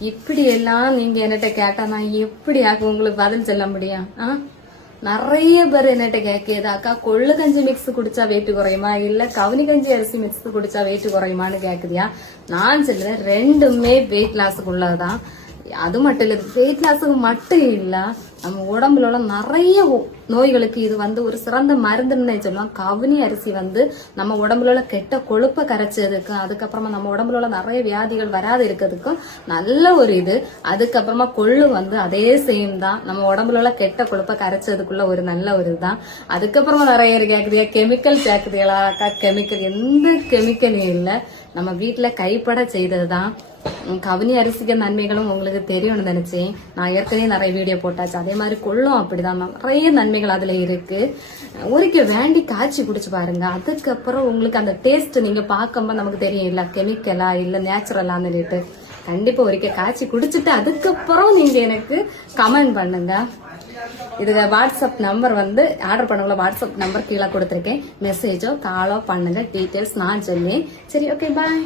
இப்படி எல்லாம் நீங்க என்கிட்ட கேட்டா நான் எப்படி உங்களுக்கு பதில் சொல்ல முடியும்? நிறைய பேர் என்னட்ட கேக்குது, அக்கா கொள்ளு கஞ்சி மிக்ஸ் குடிச்சா வெயிட் குறையுமா, இல்ல கவுனி கஞ்சி அரிசி மிக்ஸ் குடிச்சா வெயிட் குறையுமான்னு கேக்குதியா? நான் சொல்றேன் ரெண்டுமே வெயிட் லாஸுக்கு உள்ளதுதான். அது மட்டும் இல்ல, வெயிட் லாஸுக்கு மட்டும் இல்ல, நம்ம உடம்புல உள்ள நிறைய நோய்களுக்கு இது ஒரு சிறந்த மருந்துன்னு சொல்லலாம். கவுனி அரிசி நம்ம உடம்புல உள்ள கெட்ட கொழுப்பை கரைச்சதுக்கு, அதுக்கப்புறமா நம்ம உடம்புல உள்ள நிறைய வியாதிகள் வராது இருக்கிறதுக்கும் நல்ல ஒரு இது. அதுக்கப்புறமா கொள்ளு அதே சேம் தான், நம்ம உடம்புல உள்ள கெட்ட கொழுப்பை கரைச்சதுக்குள்ள ஒரு நல்ல ஒரு இதுதான். அதுக்கப்புறமா நிறைய கேக்குதியா கெமிக்கல் சேர்க்குதுகளா? கெமிக்கல் எந்த கெமிக்கலும் இல்லை, நம்ம வீட்டுல கைப்பட செய்ததுதான். கவுனி அரிசிக்க நன்மைகளும் உங்களுக்கு தெரியும்னு நினைச்சேன். நான் ஏற்கனவே நிறைய வீடியோ போட்டாச்சு. அதே மாதிரி கொள்ளும் அப்படிதான், நிறைய நன்மைகள் அதுல இருக்கு. ஒருக்க வேண்டி காய்ச்சி குடிச்சு பாருங்க. அதுக்கப்புறம் உங்களுக்கு அந்த டேஸ்ட் நீங்க பார்க்கும்போது நமக்கு தெரியும், இல்ல கெமிக்கலா இல்ல நேச்சுரலான்னு சொல்லிட்டு. கண்டிப்பா ஒருக்க காய்ச்சி குடிச்சிட்டு அதுக்கப்புறம் நீங்க எனக்கு கமெண்ட் பண்ணுங்க. இதுக்கு வாட்ஸ்அப் நம்பர் ஆர்டர் பண்ணக்குள்ள வாட்ஸ்அப் நம்பர் கீழே கொடுத்துருக்கேன். மெசேஜோ காலோ பண்ணுங்க, டீட்டெயில்ஸ் நான் சொல்லேன். சரி, ஓகே, பாய்.